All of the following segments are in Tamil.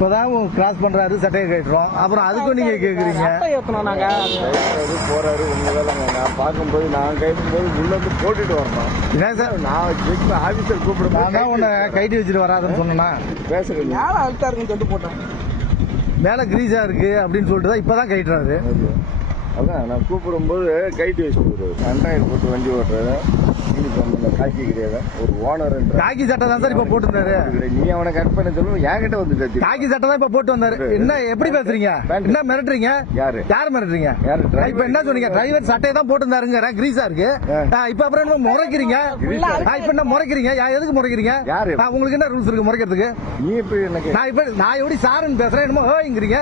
இப்பதான் கிராஸ் பண்றாரு, சட்டையை கட்டுறோம். அப்புறம் அதுக்கும் நீங்க கேக்குறீங்க. போறாரு உங்க வேலைங்க. நான் பார்க்கும்போது நான் கைட்டும் போது உள்ள வந்து போட்டுட்டு வரணும். என்ன சார், நான் ஆபீசர் கூப்பிடும் நான் உன்னை கைட்டி வச்சுட்டு வராதுன்னு சொன்னா பேசுறேன். அழுத்தா இருக்குன்னு சொல்லிட்டு போட்டேன். மேல கிரீஸா இருக்கு அப்படின்னு சொல்லிட்டு தான் இப்பதான் கைட்டுறாரு. அதான் நான் கூப்பிடும்போது கைட்டு வச்சுட்டு அண்டாயிரம் போட்டு வண்டி ஓட்டுறாரு. காக்கி கிடையாது, ஒரு ஓனர். காக்கி சட்டை தான் சார் இப்ப போட்டுருந்தாரு. நீ அவனை கட் பண்ண சொல்லு, என்கிட்ட வந்து காக்கி சட்டை தான் இப்ப போட்டு வந்தாரு. என்ன எப்படி பேசுறீங்க? என்ன மிரட்டுறீங்க? யாரு மிரட்டுறீங்க? இப்ப என்ன சொன்னீங்க? டிரைவர் சட்டையை தான் போட்டு இருந்தாருங்க, கிரீஸா இருக்கு. இப்ப அப்புறம் என்ன முறைக்கிறீங்க? இப்ப என்ன முறைக்கிறீங்க? எதுக்கு முறைக்கிறீங்க? உங்களுக்கு என்ன ரூல்ஸ் இருக்கு முறைக்கிறதுக்கு? நீ இப்ப நான் எப்படி சாருன்னு பேசுறேன், என்னமோ ஹோங்கிறீங்க.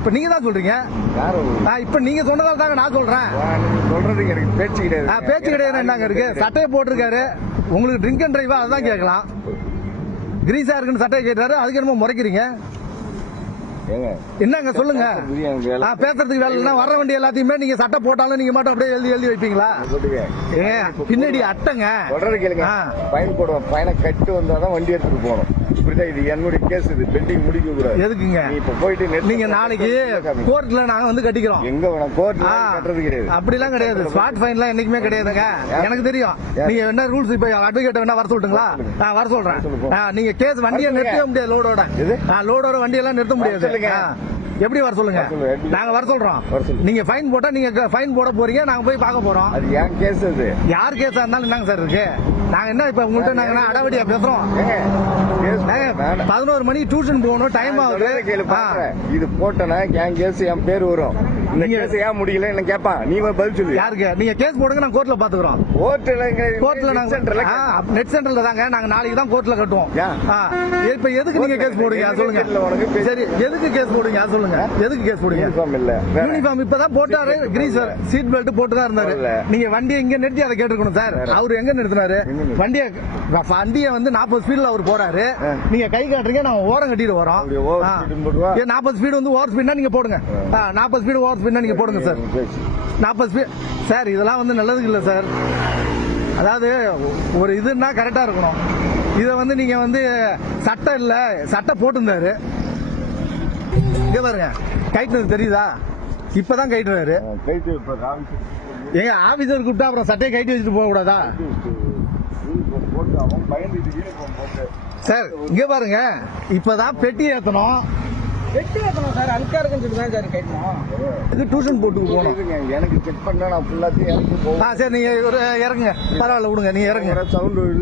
இப்ப நீங்க தான் சொல்றீங்க. இப்ப நீங்க சொன்னதால தாங்க நான் சொல்றேன். சொல்றதுக்கு எனக்கு பேச்சு கிடையாது. பேச்சு கிடையாது. என்னங்க இருக்கு? சட்டையை போட்டிருக்காரு, உங்களுக்கு ட்ரிங்க் அண்ட் டிரைவா அதான் கேட்கலாம். கிரீஸா இருக்குன்னு சட்டையை கேட்டாரு, அதுக்கு என்னமோ முறைக்கிறீங்க. என்னங்க சொல்லுங்க. பேசுறதுக்கு வேலை இல்லைன்னா வர வண்டி எல்லாத்தையுமே நீங்க சட்டை போட்டாலும் நீங்க மட்டும் அப்படியே எழுதி எழுதி வைப்பீங்களா? பின்னாடி அட்டைங்க சொல்றது கேளுங்க. பயன் போடுவோம், பயனை கட்டு வந்தாதான் வண்டி எடுத்துட்டு போகணும். இப்படிதான் இது என்னுடைய கேஸ். இது பெண்டிங் முடிக்க கூடாது. எதுக்குங்க இப்ப போயிட்டு நீங்க நாளைக்கு கோர்ட்ல நாங்க வந்து கட்டிக்கிறோம். எங்க வேணாம் கோர்ட்ல கட்டுறது கிடையாது. அப்படிலாம் கிடையாது. ஸ்பாட் ஃபைன்லாம் என்னைக்குமே கிடையாதுங்க. எனக்கு தெரியும். நீங்க என்ன ரூல்ஸ் இப்ப அட்வொகேட் வேணா வர சொல்லட்டுங்களா? வர சொல்றேன். நீங்க கேஸ் வண்டியை நிறுத்தவே முடியாது. லோடோட வண்டியெல்லாம் நிறுத்த முடியாது. எப்படி வர சொல்லுங்க? நாங்க வர சொல்றோம். நீங்க ஃபைன் போட்டா நீங்க ஃபைன் போட போறீங்க, நாங்க போய் பார்க்க போறோம். அது ஏன் கேஸ்? அது யார் கேஸா இருந்தாலும் என்னங்க சார் இருக்கு? நாங்க என்ன இப்ப உங்கள்கிட்ட நாங்க அடவடியா பேசுறோம்? 11 மணி டியூஷன் போகணும், டைம் ஆகுது. இது போட்டனா என் கேஸ் என் பேர் வரும். இந்த கேஸ் ஏன் முடியல என்ன கேட்பான், நீ பதில் சொல்லு. யாருக்கு? நீங்க கேஸ் போடுங்க, நாங்க கோர்ட்ல பாத்துக்கிறோம். கோர்ட்ல நாங்க நெட் சென்டர்ல தாங்க நாங்க நாளைக்கு தான் கோர்ட்ல கட்டுவோம். இப்ப எதுக்கு நீங்க கேஸ் போடுங்க சொல்லுங்க. சரி, எதுக்கு கேஸ் போடுங்க சொல்லுங்க. எதுக்கு கேஸ் போடுங்க? யூனிஃபார்ம் இப்பதான் போட்டாரு, கிரீஸ் சீட் பெல்ட் போட்டு தான் இருந்தாரு. நீங்க வண்டியை இங்க நிறுத்தி அதை கேட்டுக்கணும் சார். அவரு எங்க நிறுத்தினாரு வண்டியை வந்து 40 ஸ்பீட்ல அவர் போறாரு. நீங்க கை காட்டுறீங்க, நான் ஓரம் கட்டிட்டு வரோம். 40 ஸ்பீடு வந்து ஓவர் ஸ்பீட்னா நீங்க போடுங்க. 40 ஸ்பீடு ஓவர் ஸ்பீட்னா நீங்க போடுங்க சார். 40 ஸ்பீட் சார், இதெல்லாம் வந்து நல்லதுக்கு இல்ல சார். அதாவது ஒரு இதுன்னா கரெக்டா இருக்கணும். இதை வந்து நீங்க வந்து சட்டை இல்ல, சட்டை போட்டிருந்தாரு. இங்க பாருங்க, கைட்டு தெரியுதா? இப்பதான் கைட்டுறாரு. எங்க ஆபீசர் கூப்பிட்டா அப்புறம் சட்டையை கைட்டு வச்சுட்டு போக கூடாதா சார்? இங்க பாருங்க, இப்பதான் பெட்டி ஏத்தணும் சார். அழுக்கா இருக்குன்னு சொல்லி தான் சார் கேட்கணும். டியூஷன் போட்டு போகணும். எனக்கு செக் பண்ணா நான் ஃபுல்லாத்தையும் இறங்கி போவேன். சரி, நீங்க இறங்குங்க, பரவாயில்ல விடுங்க. நீங்க இறங்குங்க,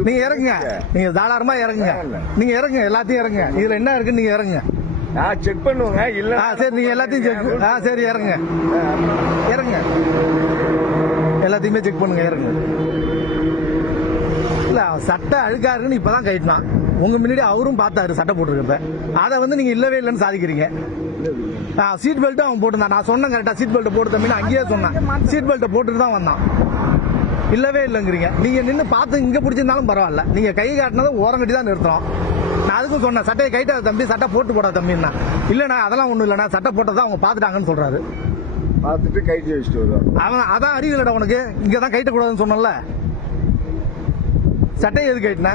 நீங்க இறங்குங்க, நீங்க தாராளமா இறங்குங்க. நீங்க இறங்குங்க, எல்லாத்தையும் இறங்குங்க. இதுல என்ன இருக்குன்னு நீங்க இறங்குங்க. நான் செக் பண்ணுவேங்க. இல்ல சரி, நீங்க எல்லாத்தையும் செக். சரி, இறங்குங்க, இறங்குங்க, எல்லாத்தையுமே செக் பண்ணுங்க, இறங்குங்க. இல்ல, சட்டை அழுக்கா இருக்குன்னு இப்பதான் கைட்டினான். உங்க முன்னாடி அவரும் பார்த்தாரு சட்டை போட்டுருக்கிறத. அதை வந்து நீங்க இல்லவே இல்லைன்னு சாதிக்கிறீங்க. சீட் பெல்ட் அவன் போட்டுருந்தான். நான் சொன்னேன் கரெக்டா சீட் பெல்ட் போட்டு தம்பின்னு அங்கேயே சொன்னேன். சீட் பெல்ட் போட்டுட்டு தான் வந்தான். இல்லவே இல்லைங்கிறீங்க. நீங்க நின்று பார்த்து இங்க பிடிச்சிருந்தாலும் பரவாயில்ல, நீங்க கை காட்டினதும் ஓரம் கட்டி தான் நிறுத்துறோம். நான் அதுக்கும் சொன்னேன், சட்டையை கைட்டாத தம்பி, சட்டை போட்டு போட தம்பின்னா. இல்லைண்ணா அதெல்லாம் ஒண்ணும் இல்லைண்ணா, சட்டை போட்டதான் அவங்க பாத்துட்டாங்கன்னு சொல்றாரு. பார்த்துட்டு கைட்டி வச்சுட்டு வருவான். அவன் அதான் அறிவியலடா உனக்கு. இங்கதான் கைட்ட கூடாதுன்னு சொன்னல. சட்டை எது கைட்டினா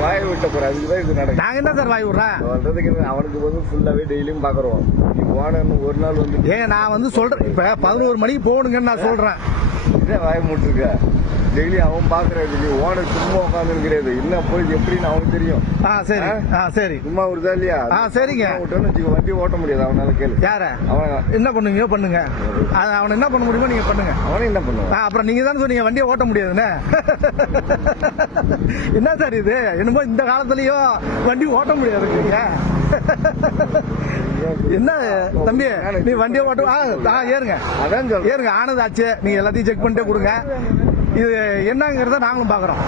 வாய் விட்ட போறேன். நாங்க என்ன சார் வாய் விடுறேன்? அவனுக்கு வந்து ஃபுல்லாவே டெய்லியும் பாக்குறோம். நீ போன ஒரு நாள் வந்து ஏங்க நான் வந்து சொல்றேன், இப்ப 11 மணிக்கு போகணுங்கன்னு நான் சொல்றேன். வாய மூட்டுருக்க டெய்லி அவன் பாக்குறது. நீ ஓனர் சும்மா உட்காந்து கிடையாது. என்ன போய் எப்படின்னு அவனுக்கு தெரியும். சரி, சரி, சும்மா விடுதா இல்லையா? சரிங்க. வண்டி ஓட்ட முடியாது அவனால. கேளு யார அவன் என்ன பண்ணுவீங்க பண்ணுங்க. அவன் என்ன பண்ண முடியுமோ நீங்க பண்ணுங்க. அவனை என்ன பண்ணுவான்? அப்புறம் நீங்க தான் சொன்னீங்க வண்டியை ஓட்ட முடியாதுன்னு. என்ன சார் இது? என்னமோ இந்த காலத்துலயும் வண்டி ஓட்ட முடியாது. என்ன தம்பி, நீ வண்டியை ஓட்ட ஏறுங்க, ஏறுங்க. ஆனது ஆச்சு. நீங்க எல்லாத்தையும் செக் பண்ணிட்டே கொடுங்க. இது என்னங்கிறத நாங்களும் பாக்குறோம்.